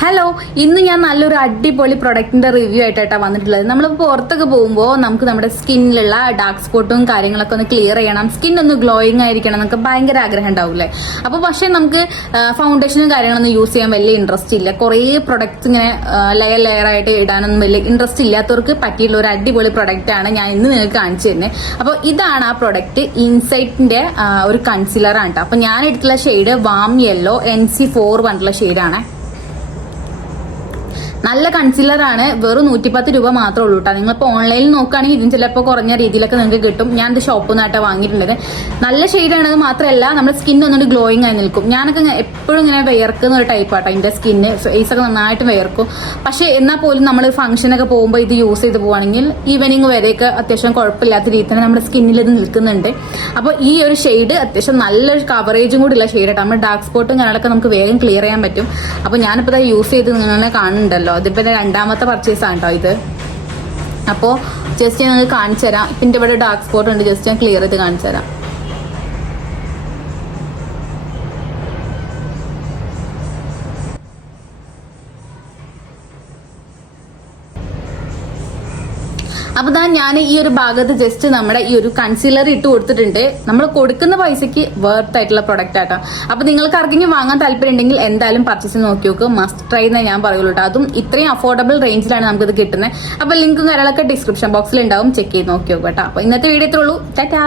Hello, ഇന്ന് ഞാൻ നല്ലൊരു അടിപൊളി പ്രൊഡക്റ്റിന്റെ റിവ്യൂ ആയിട്ടാണ് വന്നിട്ടുള്ളത്. നമ്മൾ പുറത്തൊക്കെ പോകുമ്പോൾ നമുക്ക് നമ്മുടെ സ്കിന്നിലുള്ള ഡാർക്ക് സ്പോട്ടും കാര്യങ്ങളൊക്കെ ഒന്ന് ക്ലിയർ ചെയ്യണം, സ്കിൻ ഒന്ന് ഗ്ലോയിങ് ആയിരിക്കണം എന്നൊക്കെ ഭയങ്കര ആഗ്രഹം ഉണ്ടാവില്ലേ. അപ്പോൾ പക്ഷേ നമുക്ക് ഫൗണ്ടേഷനും കാര്യങ്ങളൊന്നും യൂസ് ചെയ്യാൻ വലിയ ഇൻട്രസ്റ്റ് ഇല്ല. കുറേ പ്രൊഡക്ട്സ് ഇങ്ങനെ ലെയർ ആയിട്ട് ഇടാനൊന്നും വലിയ ഇൻട്രസ്റ്റ് ഇല്ലാത്തവർക്ക് പറ്റിയുള്ള ഒരു അടിപൊളി പ്രൊഡക്റ്റ് ആണ് ഞാൻ ഇന്ന് നിങ്ങൾക്ക് കാണിച്ചു തരുന്നത്. അപ്പോൾ ഇതാണ് ആ പ്രൊഡക്റ്റ്. ഇൻസൈറ്റിന്റെ ഒരു കൺസീലർ ആണ്. അപ്പോൾ ഞാൻ എടുത്തുള്ള ഷെയ്ഡ് വാം യെല്ലോ NC4 പറഞ്ഞിട്ടുള്ള ഷെയ്ഡാണ്. നല്ല കൺസീലർ ആണ്. വെറും 110 രൂപ മാത്രമേ ഉള്ളൂ കേട്ടോ. നിങ്ങളിപ്പോൾ ഓൺലൈനിൽ നോക്കുകയാണെങ്കിൽ ഇതിന് ചിലപ്പോൾ കുറഞ്ഞ രീതിയിലൊക്കെ നിങ്ങൾക്ക് കിട്ടും. ഞാൻ ഇത് ഷോപ്പിൽ നിന്നായിട്ട് വാങ്ങിയിട്ടുള്ളത്. നല്ല ഷെയ്ഡാണ്. അത് മാത്രമല്ല നമ്മുടെ സ്കിൻ ഒന്നുകൂടി ഗ്ലോയിങ് ആയി നിൽക്കും. ഞാനൊക്കെ എപ്പോഴും ഇങ്ങനെ വിയർക്കുന്ന ഒരു ടൈപ്പ് ആട്ടോ. എൻ്റെ സ്കിന്ന് ഫേസൊക്കെ നന്നായിട്ട് വിയർക്കും. പക്ഷേ എന്നാൽ പോലും നമ്മൾ ഫംഗ്ഷനൊക്കെ പോകുമ്പോൾ ഇത് യൂസ് ചെയ്ത് പോവുകയാണെങ്കിൽ ഈവനിങ് വരെയൊക്കെ അത്യാവശ്യം കുഴപ്പമില്ലാത്ത രീതിയിൽ തന്നെ നമ്മുടെ സ്കിന്നിൽ ഇത് നിൽക്കുന്നുണ്ട്. അപ്പോൾ ഈ ഒരു ഷെയ്ഡ് അത്യാവശ്യം നല്ലൊരു കവറേജും കൂടി ഉള്ള ഷെയ്ഡാണ്. നമ്മുടെ ഡാർക്ക് സ്പോട്ടും കാര്യങ്ങളൊക്കെ നമുക്ക് വേഗം ക്ലിയർ ചെയ്യാൻ പറ്റും. അപ്പോൾ ഞാനിപ്പോൾ ഇത് യൂസ് ചെയ്ത് നിങ്ങളെ കാണുന്നുണ്ടല്ലോ. അതിപ്പോ രണ്ടാമത്തെ പർച്ചേസ് ആണ് കേട്ടോ ഇത്. അപ്പോൾ ജസ്റ്റ് ഞാൻ നിങ്ങൾക്ക് കാണിച്ചു തരാം. ഇപ്പം ഇവിടെ ഡാർക്ക് സ്പോട്ട് ഉണ്ട്. ജസ്റ്റ് ഞാൻ ക്ലിയർ ചെയ്ത് കാണിച്ചു തരാം. അപ്പൊ ഞാൻ ഈ ഒരു ഭാഗത്ത് ജസ്റ്റ് നമ്മുടെ ഈ ഒരു കൺസീലർ ഇട്ട് കൊടുത്തിട്ടുണ്ട്. നമ്മൾ കൊടുക്കുന്ന പൈസക്ക് വർത്ത് ആയിട്ടുള്ള പ്രൊഡക്റ്റ് ആട്ടോ. അപ്പൊ നിങ്ങൾക്ക് ആർക്കെങ്കിലും വാങ്ങാൻ താല്പര്യം ഉണ്ടെങ്കിൽ എന്തായാലും പർച്ചേസ് നോക്കി നോക്കുക. മസ്റ്റ് ട്രൈ എന്നേ ഞാൻ പറയുള്ളൂ കേട്ടോ. അതും ഇത്രയും അഫോർഡബിൾ റേഞ്ചിലാണ് നമുക്കിത് കിട്ടുന്നത്. അപ്പൊ ലിങ്കും കാര്യങ്ങളൊക്കെ ഡിസ്ക്രിപ്ഷൻ ബോക്സിൽ ഉണ്ടാവും. ചെക്ക് ചെയ്ത് നോക്കി നോക്കുക കേട്ടോ. അപ്പൊ ഇന്നത്തെ വീഡിയോ ഇത്രേ ഉള്ളൂ. ടാറ്റാ.